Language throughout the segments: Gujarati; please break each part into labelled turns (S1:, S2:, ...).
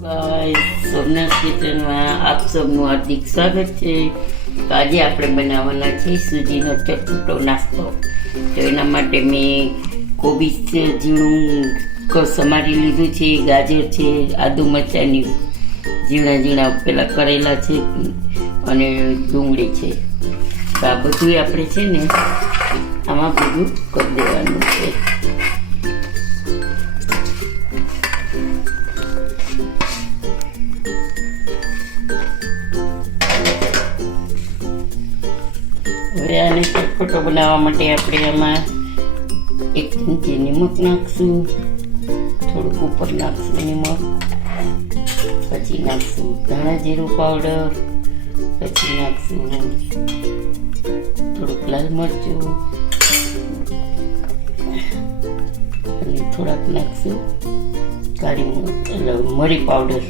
S1: ગાઈસ સોમનાથ કિચનમાં આપ સૌનું હાર્દિક સ્વાગત છે. આજે આપણે બનાવવાના છે સૂજીનો ચટપટો નાસ્તો. તો એના માટે મેં કોબીજ છે, ઝીણું સમારી લીધું છે, ગાજર છે, આદુ મરચાંની ઝીણા ઝીણા પેલા કરેલા છે અને ડુંગળી છે. તો આ બધું આપણે છે ને આમાં બધું કરી દેવાનું છે. ચટપટો બનાવવા માટે આપણે આમાં એક ચમચી નિમક નાખશું, થોડુંક ઉપર નાખશું નિમક, પછી નાખશું ધાણા જીરું પાવડર, પછી નાખશું થોડુંક લાલ મરચું, અને થોડાક નાખશું કાળી મરી પાવડર.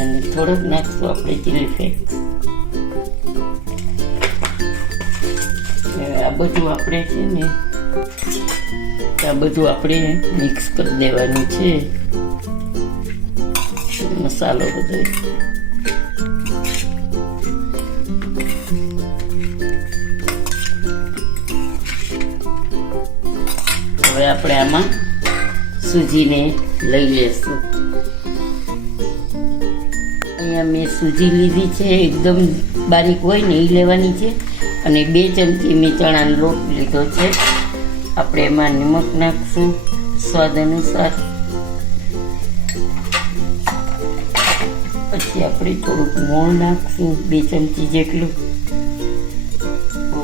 S1: અને થોડોક નાખશું આપણે ચીલી ફ્લેક્સ બધું આપણે છે ને, આ બધું આપણે મિક્સ કરી દેવાનું છે. મસાલો બધો. હવે આપણે આમાં સૂજીને લઈ લેશું. અહીંયા મેં સૂજી લીધી છે, એકદમ બારીક હોય ને એ લેવાની છે. અને બે ચમચી મેં ચણાનો લોટ લીધો છે. આપણે એમાં નિમક નાખશું સ્વાદ અનુસાર. પછી આપણે થોડુંક મોણ નાખશું, બે ચમચી જેટલું. બહુ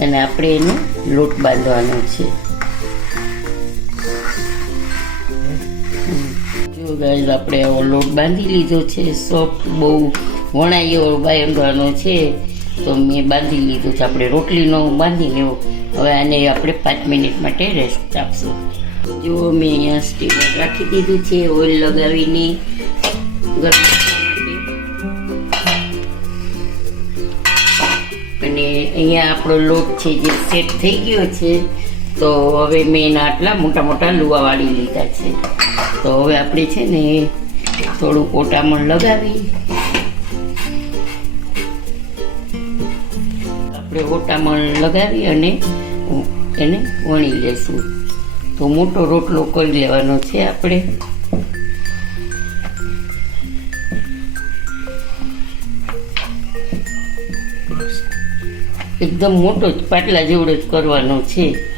S1: અને આપણે એનો લોટ બાંધવાનો છે. જો ગાઈઝ આપણે લોટ બાંધી લીધો છે. સોફ્ટ બહુ વણાઈ એવો બાંધવાનો છે, તો મેં બાંધી લીધું છે. આપણે રોટલીનો બાંધી લેવો. હવે આને આપણે પાંચ મિનિટ માટે રેસ્ટ આપશું. જો મેં અહીંયા સ્ટીમર રાખી દીધું છે ઓઇલ લગાવીને અને અહીંયા આપણો લોટ છે જે સેટ થઈ ગયો છે, તો હવે મેં એના આટલા મોટા મોટા લુવા વાળી લીધા છે. તો હવે આપણે છે ને થોડું કોટામણ લગાવી આપણે ઓટામણ લગાવી અને એને વણી લેશું. તો મોટો રોટલો કરી લેવાનો છે આપણે. એકદમ મોટો જ, પાટલા જેવડો જ કરવાનો છે.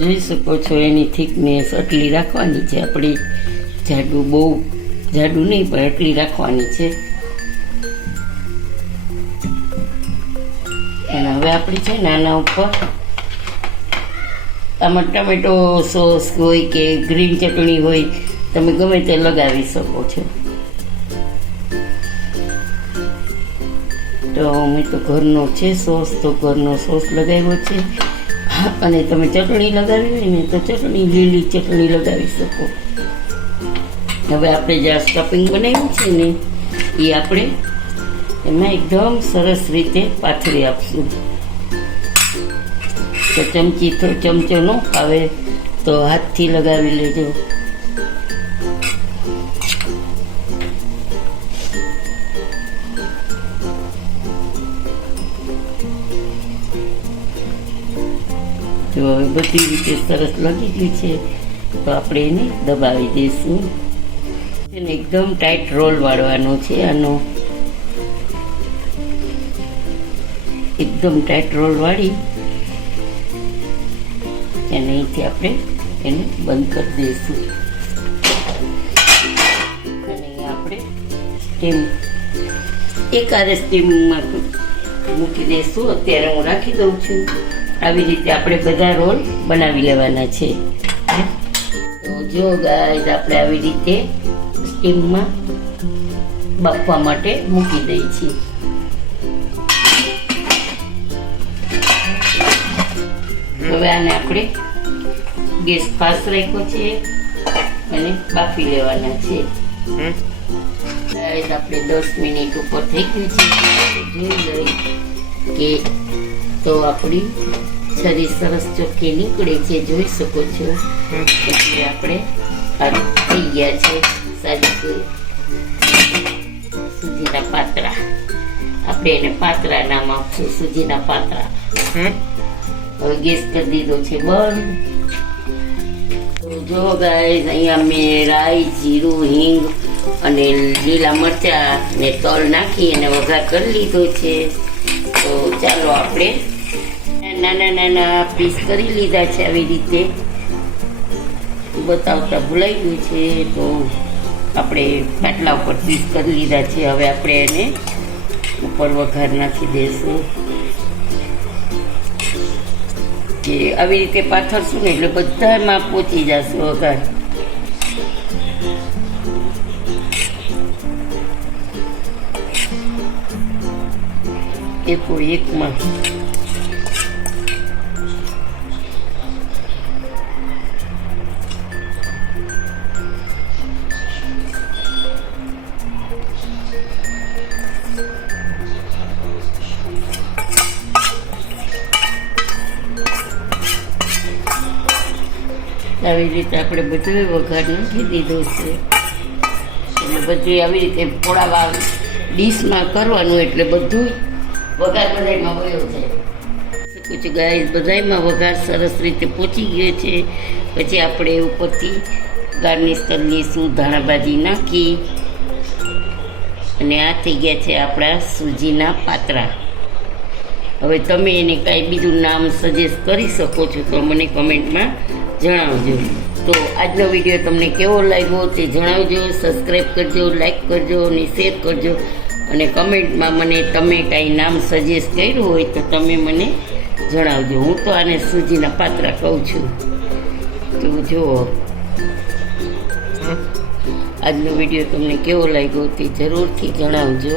S1: જોઈ શકો છો એની થિકનેસ આટલી રાખવાની છે. આપણે જાડું બહુ જાડું નહીં, પણ આટલી રાખવાની છે. અને હવે આપણે છે ને આના ઉપર આમાં ટમેટો સોસ હોય કે ગ્રીન ચટણી હોય, તમે ગમે તે લગાવી શકો છો. તો અમે તો ઘરનો છે સોસ, તો ઘરનો સોસ લગાવ્યો છે. અને તમે ચટણી લગાવી હોય ને તો ચટણી, લીલી ચટણી લગાવી શકો. હવે આપણે જે આ સ્ટફિંગ બનાવ્યું છે ને, એ આપણે એમાં એકદમ સરસ રીતે પાથરી આપશું. તો ચમચી તો ચમચો ન ફાવે તો હાથથી લગાવી લેજો. હવે બધી રીતે સરસ લગી ગયું છે, તો આપણે એને દબાવી દઈશું. એને એકદમ ટાઈટ રોલ વાળવાનો છે, આનો એકદમ ટાઈટ રોલ વાળી અને અહીંથી આપણે એને બંધ કરી દઈશું. અને આપણે સ્ટીમ એક આરે સ્ટીમમાં મૂકી દઈશું. અત્યારે હું રાખી દઉં છું. આવી રીતે આપણે બધા રોલ બનાવી લેવાના છે. તો જો ગાઈઝ આપણે આવી રીતે સ્ટીમમાં બાફવા માટે મૂકી દઈએ છીએ. હવે આને આપણે ગેસ ફાસ્ટ રાખ્યો છે અને બાફી લેવાના છે. આપણે દસ મિનિટ ઉપર થઈ ગયું છે. જોઈ લઈ કે તો આપણી છરી સરસ ચોખ્ખી નીકળે છે જોઈ શકો છો. એટલે આપણે થઈ ગયા છે સારી સુધીના પાત્રા. આપણે એને પાત્રા નામ આપશું સુધીના પાત્રા. હવે ગેસ કરી દીધો છે બંધ. તો જો ગાય અહીંયા મેં રાઈ જીરું હિંગ અને લીલા મરચા ને તલ નાખી અને વઘાર કરી લીધો છે. તો ચાલો આપણે નાના નાના પીસ કરી લીધા છે આવી રીતે. બતાવતા ભૂલાઈ ગયું છે તો આપણે પાટલા ઉપર પીસ કરી લીધા છે. હવે આપણે એને ઉપર વઘાર નાખી દઈશું કે આવી રીતે પાથરશું ને એટલે બધામાં પહોંચી જશે વઘાર. એકો એકમાં. આવી રીતે આપણે બધું વઘાર નાખી દીધો છે. એટલે બધું આવી રીતે પોળાવા ડીશમાં કરવાનું એટલે બધું વઘાર બધાયમાં વયો જાય. શકું ગાય બધાયમાં વઘાર સરસ રીતે પહોંચી ગયો છે. પછી આપણે ઉપરથી ગાર્નિશ કરી લઈશું, ધાણાભાજી નાખી. અને આ થઈ ગયા છે આપણા સૂજીના પાત્રા. હવે તમે એને કાંઈ બીજું નામ સજેસ્ટ કરી શકો છો તો મને કમેન્ટમાં જણાવજો. તો આજનો વીડિયો તમને કેવો લાગ્યો તે જણાવજો સબસ્ક્રાઈબ કરજો લાઈક કરજો અને શેર કરજો. અને કમેન્ટમાં મને તમે કાંઈ નામ સજેસ્ટ કર્યું હોય તો તમે મને જણાવજો. હું તો આને સૂજીના પાત્ર કહું છું. તો જુઓ આજનો વીડિયો તમને કેવો લાગ્યો તે જરૂરથી જણાવજો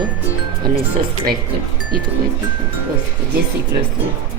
S1: અને સબસ્ક્રાઈબ કરજો. એ તો બસ જય શ્રી કૃષ્ણ.